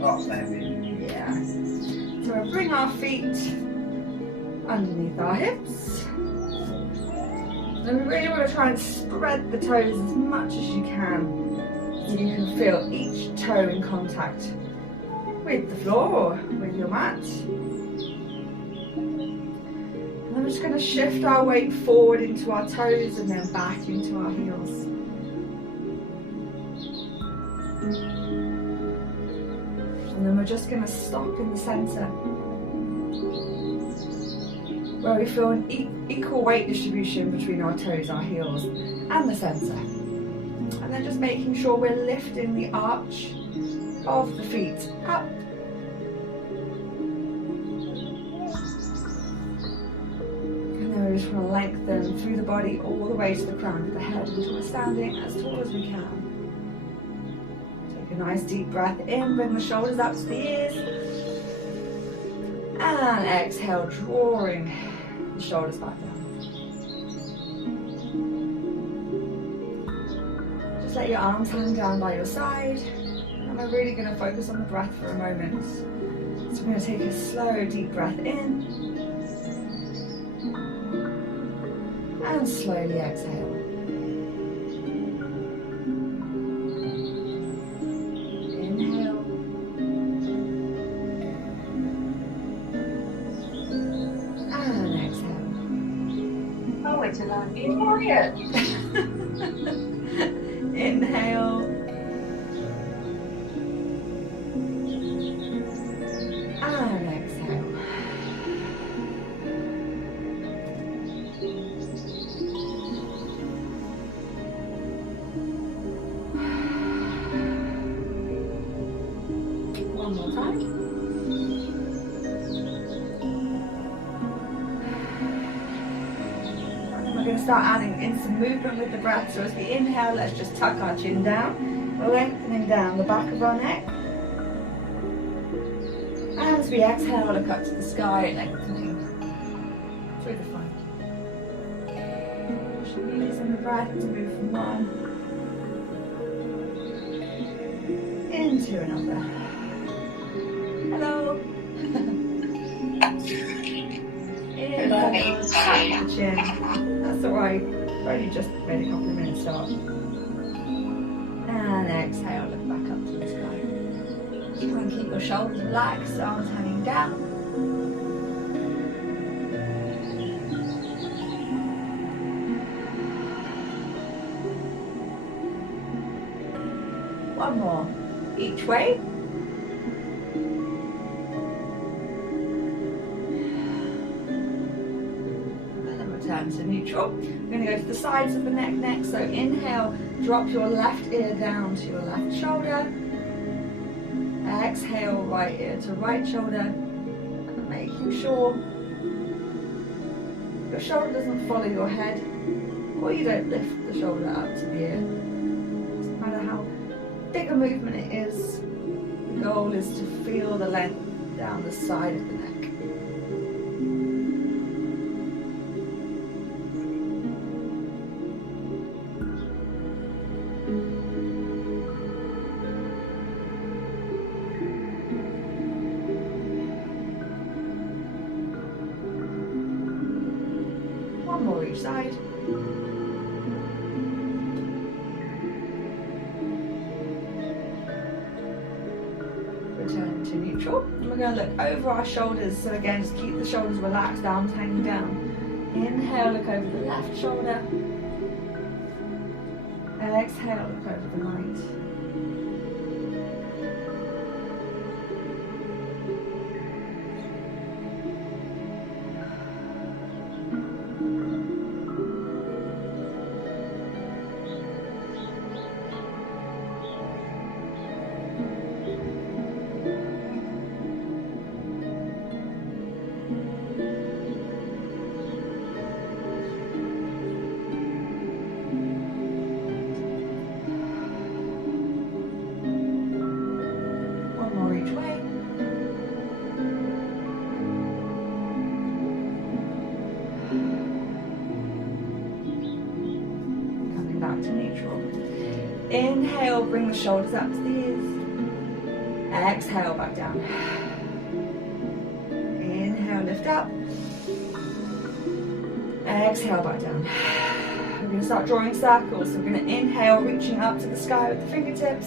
Yeah. So we'll bring our feet underneath our hips. And we really want to try and spread the toes as much as you can, so you can feel each toe in contact with the floor or with your mat. And then we're just going to shift our weight forward into our toes and then back into our heels. And then we're just going to stop in the center, where we feel an equal weight distribution between our toes, our heels, and the center. And then just making sure we're lifting the arch of the feet up. And then we just want to lengthen through the body all the way to the crown of the head until we're standing as tall as we can. Take a nice deep breath in, bring the shoulders up to the ears. And exhale, drawing the shoulders back down. Just let your arms hang down by your side. And we're really going to focus on the breath for a moment. So we're going to take a slow, deep breath in. And slowly exhale. Inhale. And exhale. Oh, it's a long be quiet. Inhale. And exhale. One more time. We're going to start adding in some movement with the breath. So as we inhale, let's just tuck our chin down. We're lengthening down the back of our neck. As we exhale, look up to the sky, lengthening through the front. Just using the breath to move from one into another. Hello. Inhale, tuck the chin. That's alright, we've only just made a couple of minutes start. And exhale, look back up to the sky. Just try and keep your shoulders relaxed, arms hanging down. One more, each way. Turn to neutral. We're going to go to the sides of the neck next. So inhale, drop your left ear down to your left shoulder. Exhale, right ear to right shoulder. And making sure your shoulder doesn't follow your head, or you don't lift the shoulder up to the ear. Doesn't matter how big a movement it is, the goal is to feel the length down the side of the neck. More each side. Return to neutral. And we're going to look over our shoulders. So again, just keep the shoulders relaxed, arms hanging down. Inhale, look over the left shoulder. Exhale, look over the right. Inhale, bring the shoulders up to the ears. Exhale, back down. Inhale, lift up. Exhale, back down. We're going to start drawing circles. So we're going to inhale, reaching up to the sky with the fingertips.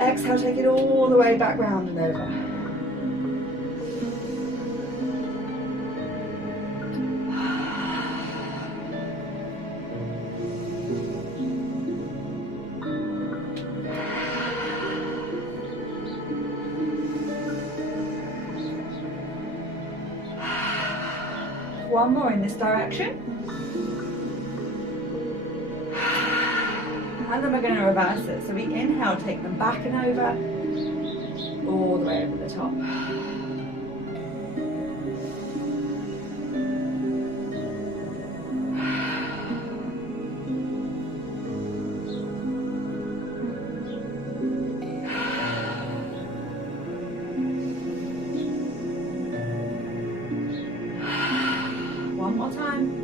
Exhale, take it all the way back round and over. One more in this direction. And then we're going to reverse it. So we inhale, take them back and over, all the way over the top. One more time.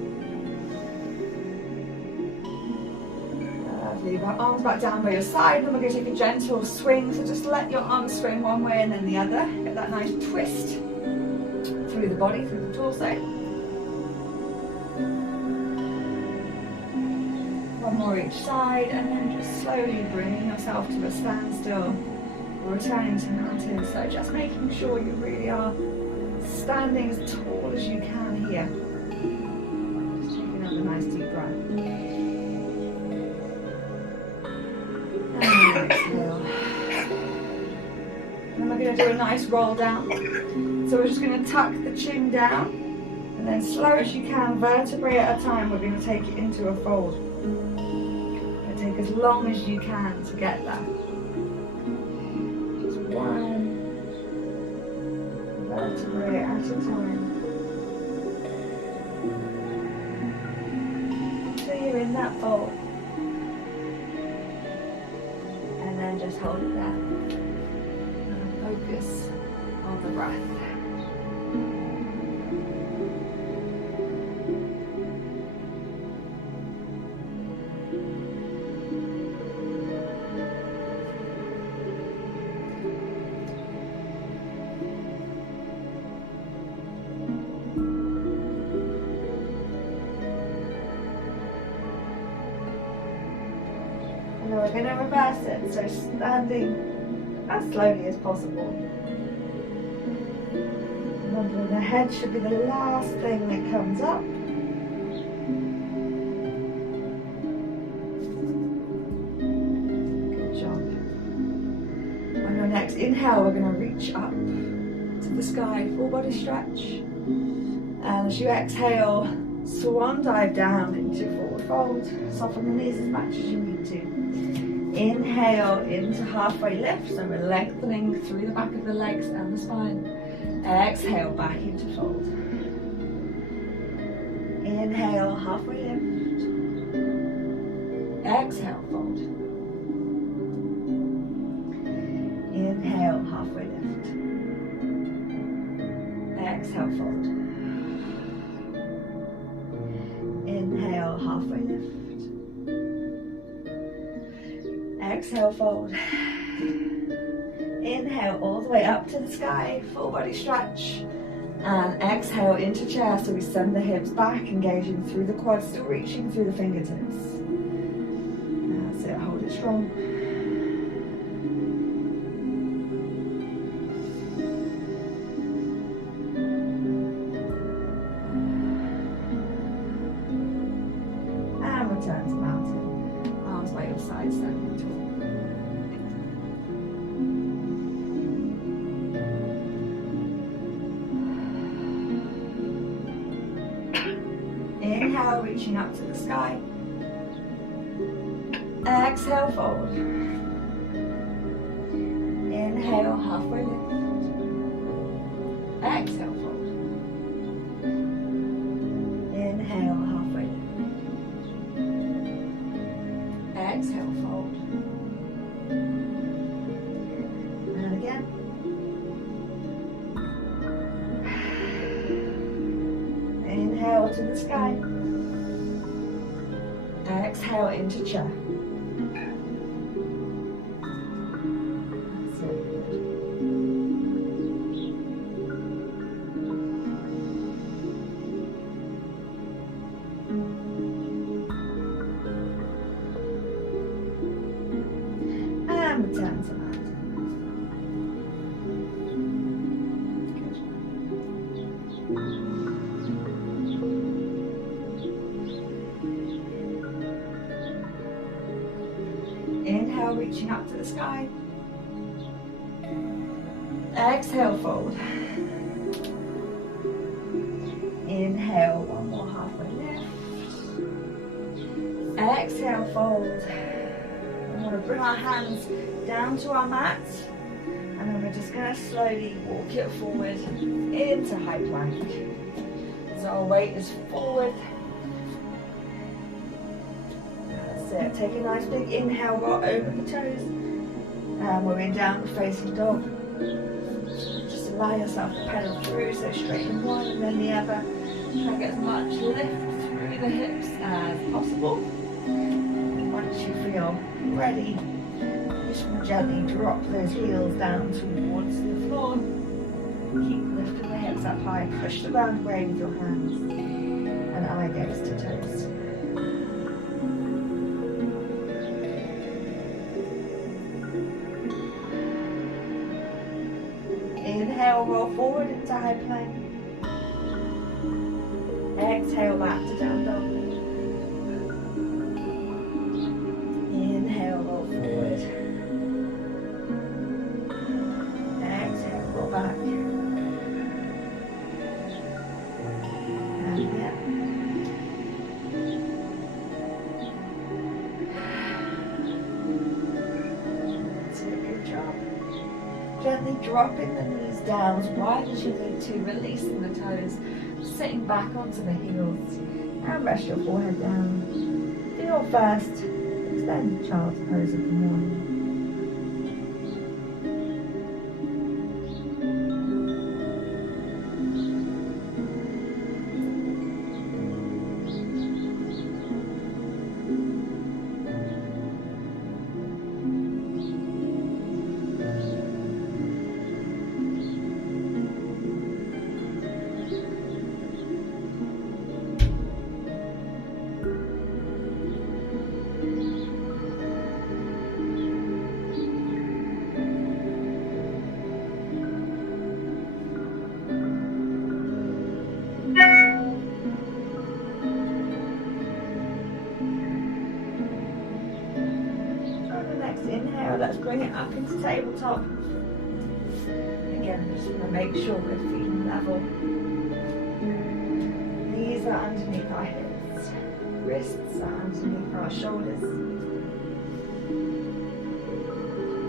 Leave our arms back down by your side, and we're going to take a gentle swing. So just let your arms swing one way and then the other. Get that nice twist through the body, through the torso. One more each side, and then just slowly bringing yourself to a standstill, returning to mountain. So just making sure you really are standing as tall as you can here. Just taking another nice deep breath. Exhale. And we're going to do a nice roll down. So we're just going to tuck the chin down, and then slow as you can, vertebrae at a time, we're going to take it into a fold. It'll take as long as you can to get there. Just one vertebrae at a time. So you're in that fold. And just hold it there and focus on the breath. And then we're going to reverse it, so standing as slowly as possible. Remember, the head should be the last thing that comes up. Good job. On your next inhale, we're going to reach up to the sky, full body stretch. And as you exhale, swan dive down into forward fold. Soften the knees as much as you need to. Inhale into halfway lift, so we're lengthening through the back of the legs and the spine. Exhale back into fold. Inhale, halfway lift. Exhale, fold. Inhale, halfway lift. Exhale, fold. Inhale, halfway lift. Exhale, fold. Inhale all the way up to the sky, full body stretch. And exhale into chair, so we send the hips back, engaging through the quads, still reaching through the fingertips. That's it, hold it strong. And return to mountain. Arms by your side, standing tall. Inhale, reaching up to the sky. Exhale, fold. Inhale, halfway lift. Exhale, fold. Inhale, halfway lift. Exhale, fold. And again. Inhale to the sky. Exhale into chair. That's it. reaching up to the sky. Exhale, fold. Inhale, one more halfway lift. Exhale, fold. We're going to bring our hands down to our mat, and then we're just going to slowly walk it forward into high plank. So our weight is forward. That's it. Take a nice big inhale, roll over the toes, and we're in downward facing dog. Just allow yourself to pedal through, so straighten one and then the other. Try and get as much lift through the hips as possible. And once you feel ready, you just want to gently drop those heels down towards the floor. Keep lifting the hips up high, push the ground away with your hands, and eye gaze to toes. Inhale, roll forward into high plank. Exhale, back to down dog. Inhale, roll forward. Exhale, roll back. And yeah. That's it, good job. Gently dropping the knees down as wide as you need to, releasing the toes, sitting back onto the heels, and rest your forehead down. Feel first, extend child's pose of the morning. Inhale, let's bring it up into tabletop. Again, just going to make sure we're feeling level. Knees are underneath our hips, wrists are underneath our shoulders.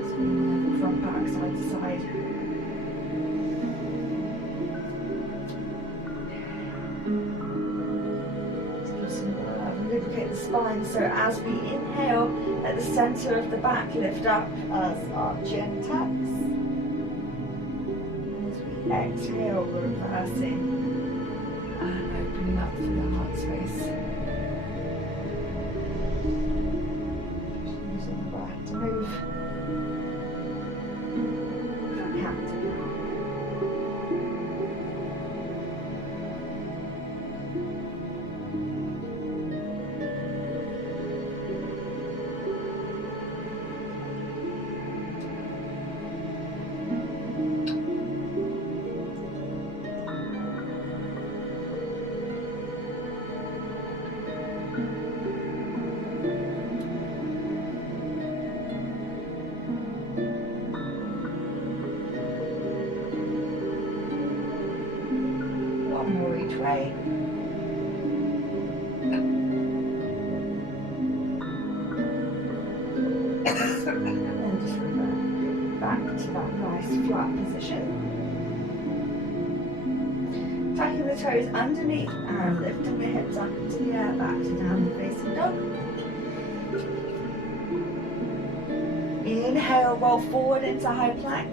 Just being level from back, side to side. Just give some love and lubricate the spine. So as we inhale, at the center of the back, lift up as our chin taps. As we exhale, reversing and opening up through the heart space. Using the breath to move from cat to cat. One more each way. And then just revert back to that nice flat position. Tucking the toes underneath and lifting the hips up into the air, back to downward facing dog. Inhale, roll forward into high plank.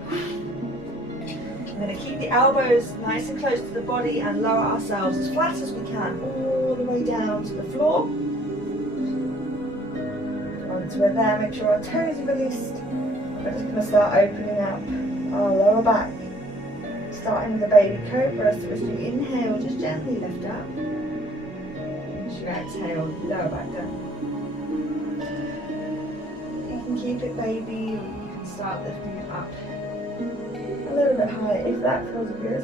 We're going to keep the elbows nice and close to the body and lower ourselves as flat as we can, all the way down to the floor. Once we're there, make sure our toes are released. We're just going to start opening up our lower back. Starting with a baby cobra, so as you inhale, just gently lift up. As you exhale, lower back down. You can keep it baby, or you can start lifting it up a little bit higher if that feels good.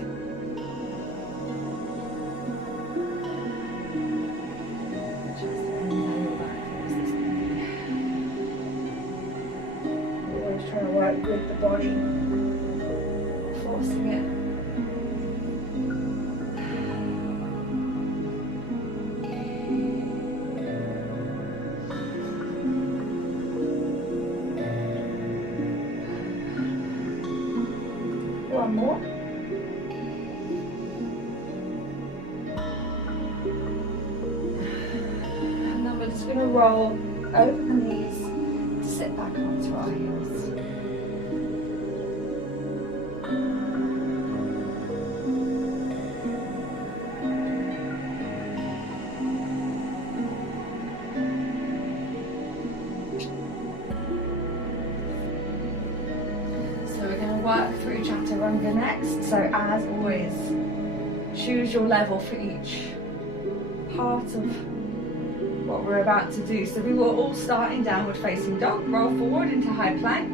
Just inhale back towards this knee. body, forcing it. One more. And then we're just going to roll over the knees, sit back onto our heels. Work through Chaturanga next. So as always, choose your level for each part of what we're about to do. So we will all start in downward facing dog, roll forward into high plank.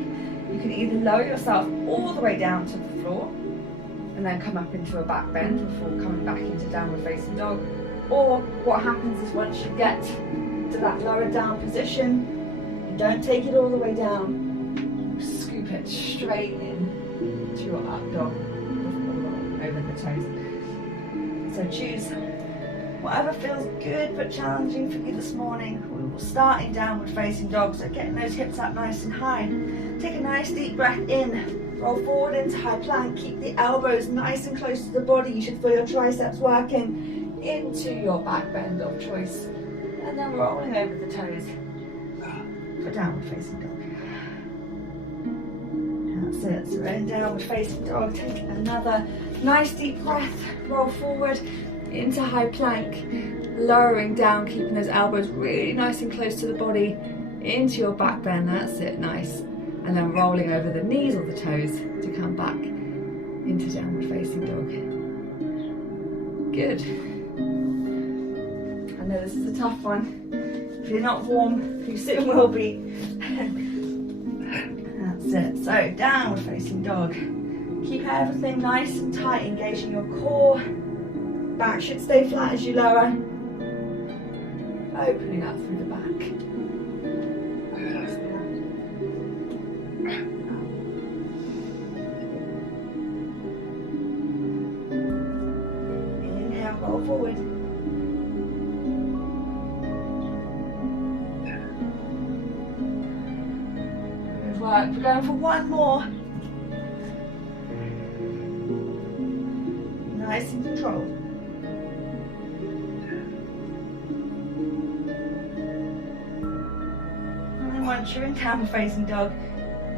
You can either lower yourself all the way down to the floor and then come up into a back bend before coming back into downward facing dog. Or what happens is once you get to that lower down position, you don't take it all the way down, scoop it straight in to your up dog over the toes. So choose whatever feels good but challenging for you this morning. We will start in downward facing dog, so getting those hips up nice and high. Take a nice deep breath in, roll forward into high plank, keep the elbows nice and close to the body. You should feel your triceps working into your back bend of choice, and then rolling over the toes for downward facing dog. That's it, so we're in downward facing dog. Take another nice deep breath, roll forward into high plank, lowering down, keeping those elbows really nice and close to the body, into your back bend. That's it, nice. And then rolling over the knees or the toes to come back into downward facing dog. Good. I know this is a tough one. If you're not warm, you soon will be. That's it. So downward facing dog. Keep everything nice and tight, engaging your core. Back should stay flat as you lower. Opening up through the back. Inhale, roll forward. Good work. We're going for one more. Nice and controlled. Once you're in camel facing dog,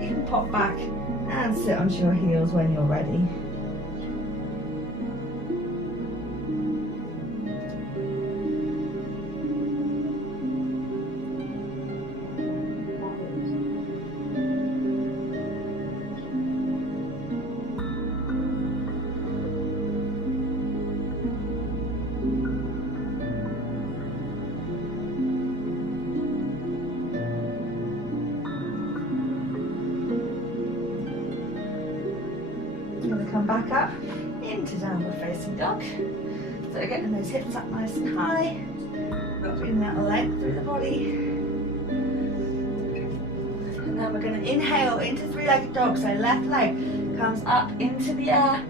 you can pop back and sit onto your heels when you're ready. Come back up into downward facing dog. So getting those hips up nice and high, bringing that leg through the body. And then we're going to inhale into three-legged dog. So left leg comes up into the air.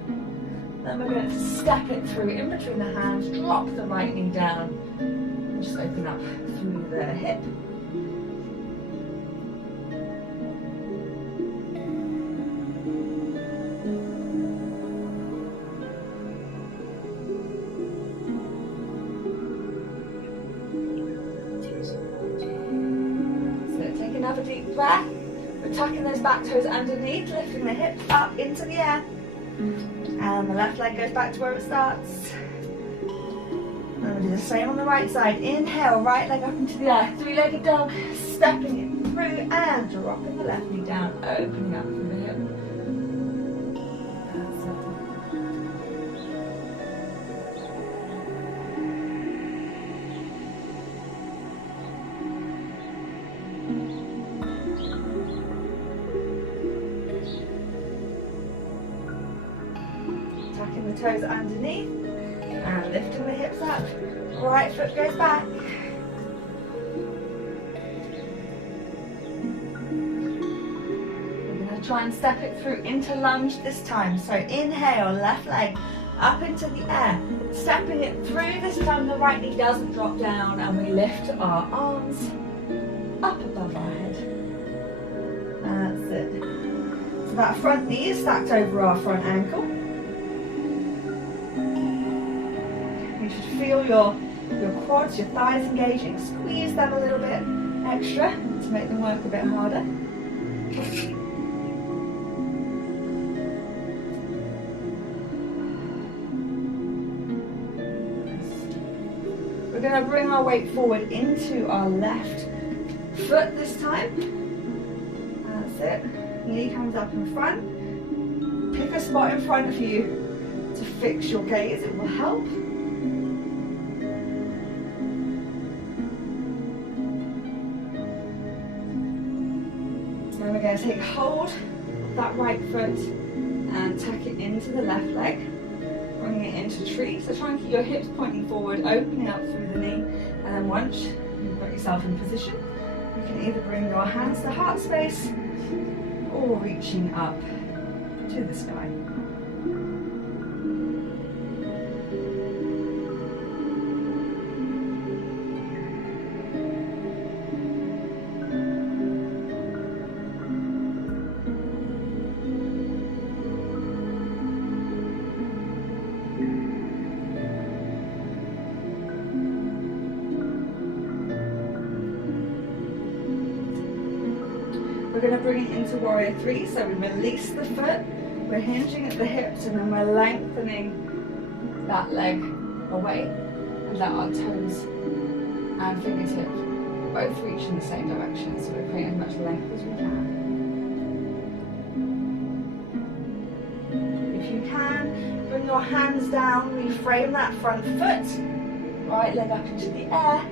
Then we're going to step it through in between the hands, drop the right knee down, and just open up through the hip. Another deep breath. We're tucking those back toes underneath, lifting the hips up into the air. And the left leg goes back to where it starts. And we'll do the same on the right side. Inhale, right leg up into the air. Three-legged dog, stepping it through and dropping the left knee down, opening up through the hip. That's it. Tucking the toes underneath and lifting the hips up. Right foot goes back. We're going to to try and step it through into lunge this time. So inhale, left leg up into the air, stepping it through. This time the right knee doesn't drop down, and we lift our arms up above our head. That's it. So that front knee is stacked over our front ankle. You should feel your quads, your thighs engaging. Squeeze them a little bit extra to make them work a bit harder. We're going to bring our weight forward into our left foot this time. That's it. Knee comes up in front. Pick a spot in front of you to fix your gaze. It will help. Then we're going to take hold of that right foot and tuck it into the left leg. Bringing it into tree. So try and keep your hips pointing forward, opening up through the knee. And then once you've got yourself in position, you can either bring your hands to heart space or reaching up to the sky. We're going to bring it into Warrior 3, so we release the foot, we're hinging at the hips, and then we're lengthening that leg away, and let our toes and fingertips both reach in the same direction, so we're creating as much length as we can. If you can, bring your hands down, reframe that front foot, right leg up into the air,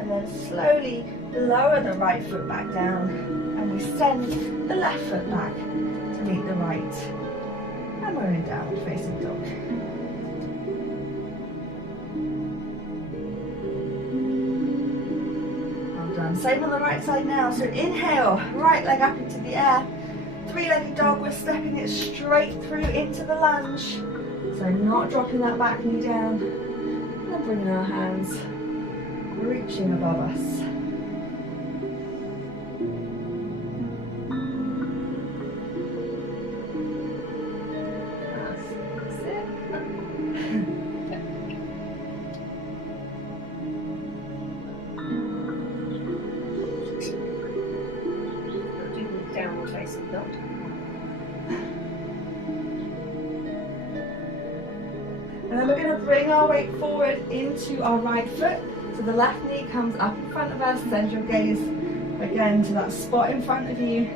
and then slowly lower the right foot back down. And we send the left foot back to meet the right. And we're in downward facing dog. Well done. Same on the right side now. So inhale, right leg up into the air. Three-legged dog, we're stepping it straight through into the lunge. So not dropping that back knee down. And then bringing our hands, reaching above us. Downward facing dog. And then we're going to bring our weight forward into our right foot. So the left knee comes up in front of us. Send your gaze again to that spot in front of you.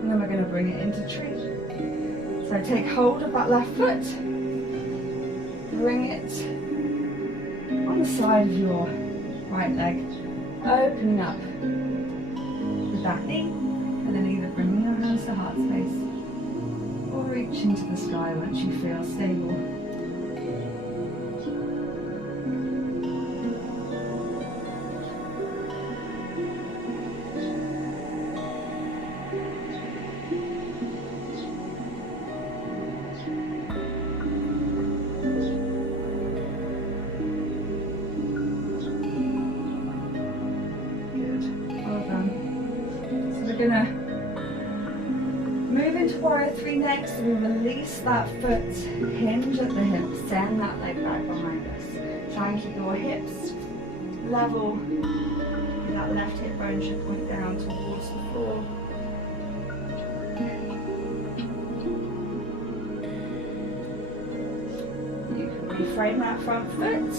And then we're going to bring it into tree. So take hold of that left foot. Bring it on the side of your right leg, opening up with that knee, and then either bringing your hands to heart space or reaching to the sky once you feel stable. We're going to move into Warrior 3 next, and we release that foot, hinge at the hips, send that leg back behind us. Try and keep your hips level, that left hip bone should point down towards the floor. You can reframe that front foot,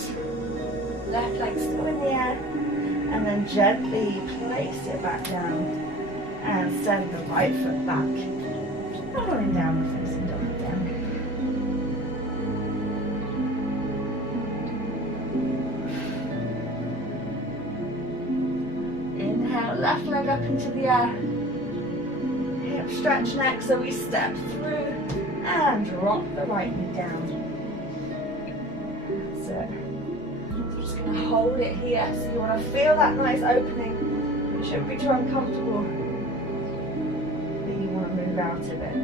left leg still in the air, and then gently place it back down. And send the right foot back. And we're in downward facing dog again. Inhale, left leg up into the air. Hip stretch next, so we step through and drop the right knee down. it. So I'm just going to hold it here. So you want to feel that nice opening. It shouldn't be too uncomfortable. Then you want to move out of it.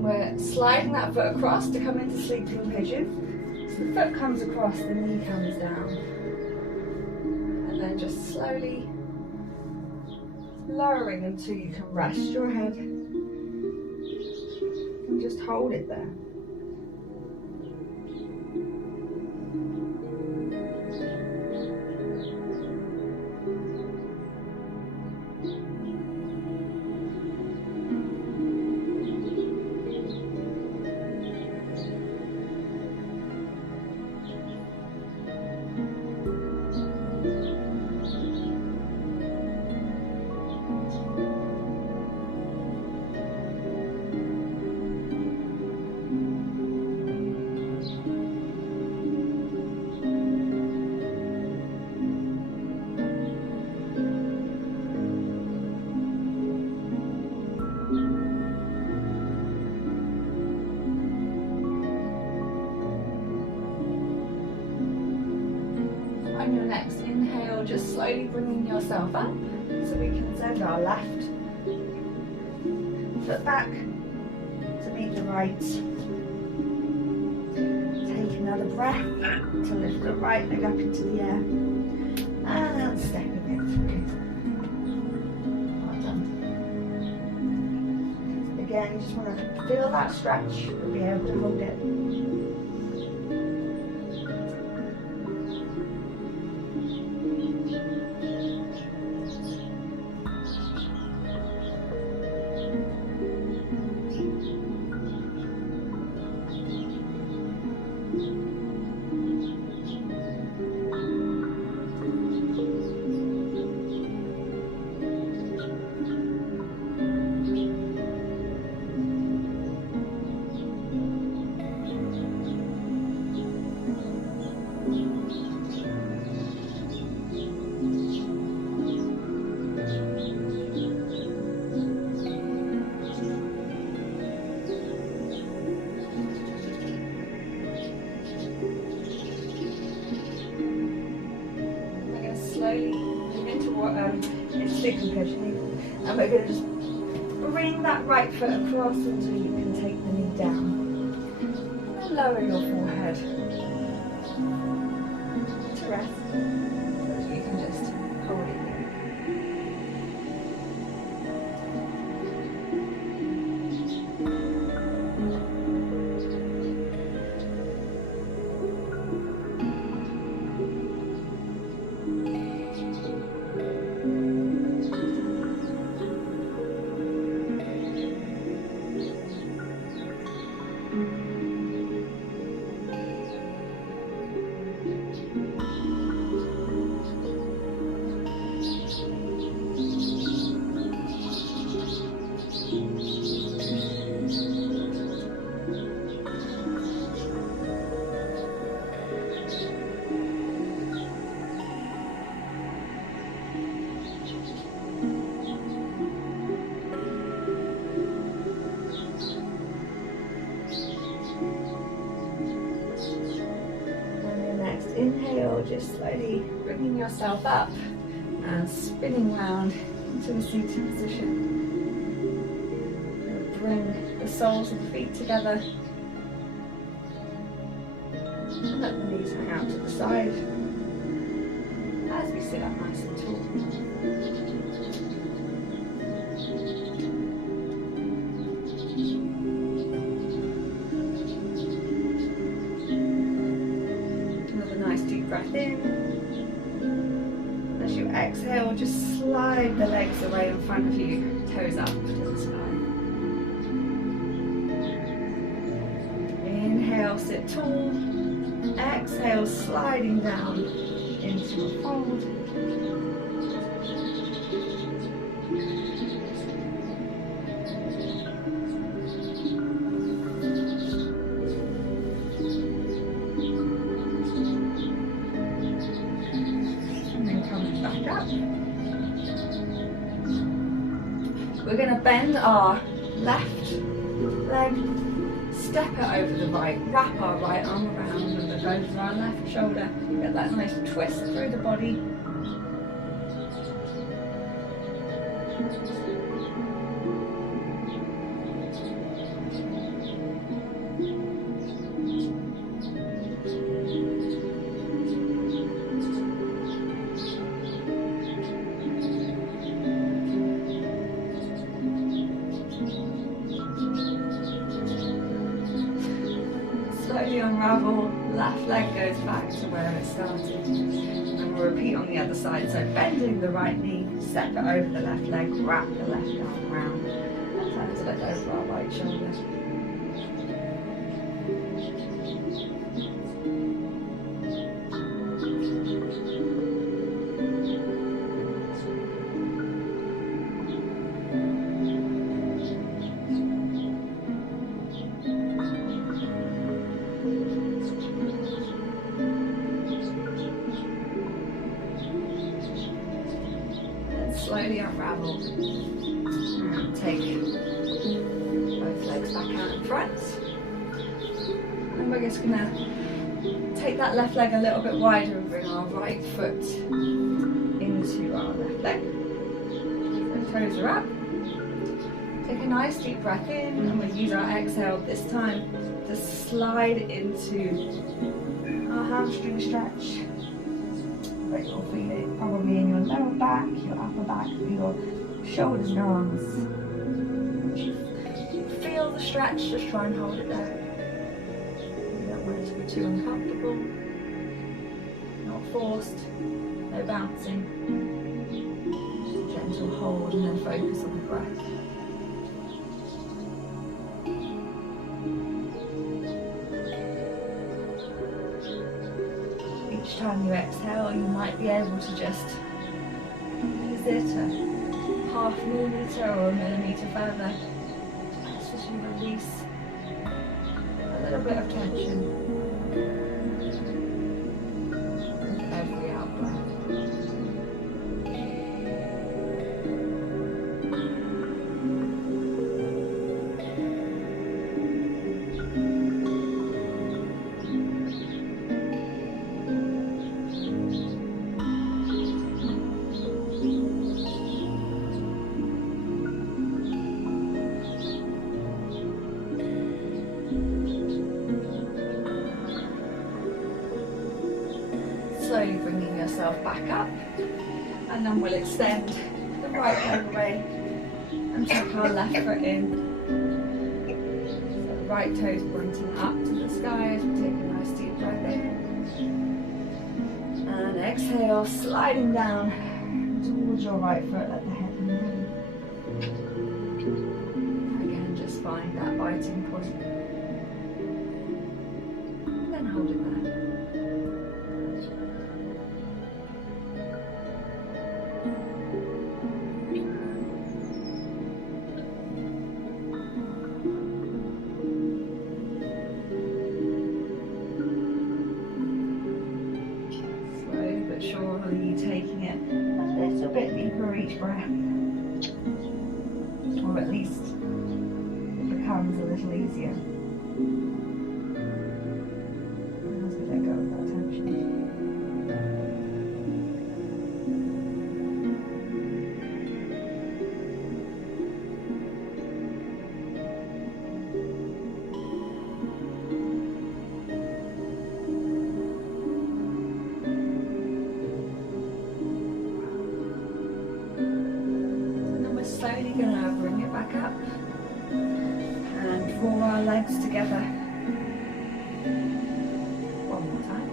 We're sliding that foot across to come into sleeping pigeon. So the foot comes across, the knee comes down. And then just slowly lowering until you can rest your head. And just hold it there. On your next inhale, just slowly bringing yourself up so we can send our left foot back to meet the right. Take another breath to lift the right leg up into the air and stepping it through. Well done. Again, you just want to feel that stretch and be able to hold it. Slowly move into sleeping pigeon, and we're going to just bring that right foot across until you can take the knee down and lower your forehead to rest, so that you can just hold it here. Inhale, just slowly bringing yourself up and spinning round into a seated position. Bring the soles of the feet together. And let the knees hang out to the side as we sit up nice and tall. Breath in exhale, just slide the legs away in front of you, toes up to the sky. Inhale, sit tall. Exhale, sliding down into a fold. We're going to bend our left leg, step it over the right, wrap our right arm around and look over our left shoulder. Get that nice twist through the body. Slowly unravel, left leg goes back to where it started. And we'll repeat on the other side. So bending the right knee, step it over the left leg, wrap the left arm around, and time to look over our right shoulder. Slowly unravel and take both legs back out in front, and we're just going to take that left leg a little bit wider and bring our right foot into our left leg. So toes are up. Take a nice deep breath in, and we'll use our exhale this time to slide into our hamstring stretch. But you'll feel it probably in your lower back, your upper back, your shoulders and arms. Once you feel the stretch, just try and hold it there. You don't want it to be too uncomfortable, not forced, no bouncing. Just a gentle hold and then focus on the breath. Each time you exhale, you might be able to just use it a half millimetre or a millimetre further, just as you release a little bit of tension with every out breath. Slowly bringing yourself back up, and then we'll extend the right leg away and tuck our left foot in. So the right toes pointing up to the sky as we take a nice deep breath in. And exhale, sliding down towards your right foot at the head and the knee. Again, just find that biting point. And then hold it there. Surely taking it a little bit deeper each breath, or at least it becomes a little easier as we let go of that tension. Slowly going to bring it back up and draw our legs together. One more time.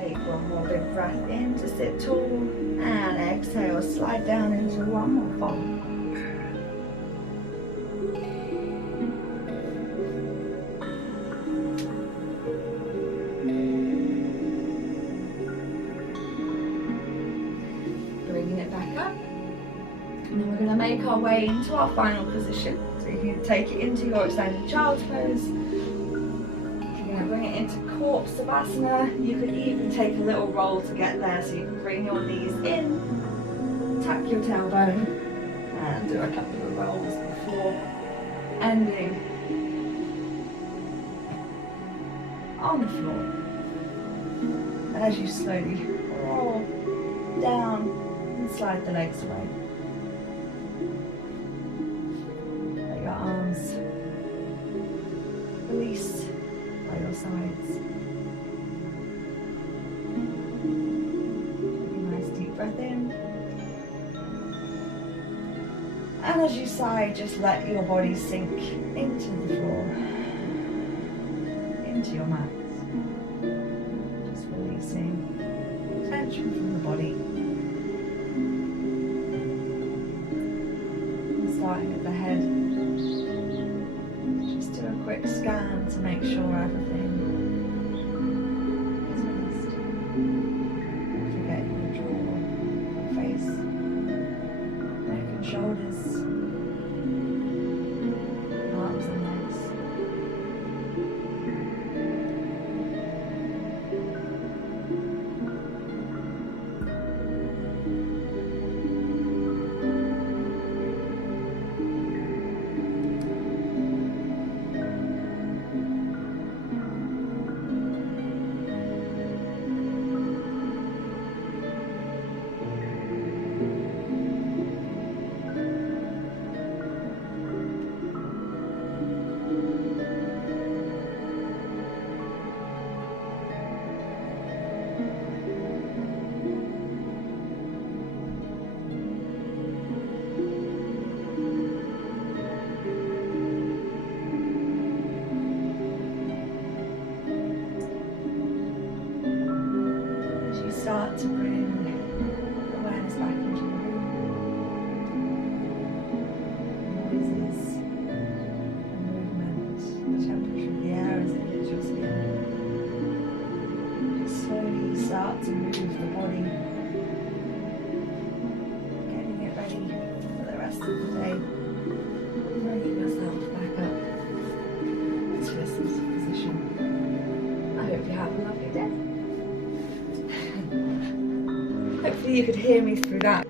Take One more big breath in to sit tall, and exhale, slide down into one more fold. Bringing it back up, and then we're going to make our way into our final position. So you can take it into your extended child's pose. You're going to bring it into corpse savasana. You could even take a little roll to get there, so you can bring your knees in, tuck your tailbone, and do a couple of rolls before ending on the floor. And as you slowly roll down and slide the legs away. Let your arms release by your sides. Take a nice deep breath in. And as you sigh, just let your body sink into the floor, into your mat. Just releasing tension from the body. And starting at the head, just do a quick scan to make sure everything is released. Don't forget your jaw, face, neck and shoulders, arms and legs. Start to bring awareness back into the room. Noises and movement, the temperature of the air as it hits your skin. Just slowly start to move the body, getting it ready for the rest of the day. Bringing yourself back up to a seated position. I hope you have a lovely day. Hopefully you could hear me through that.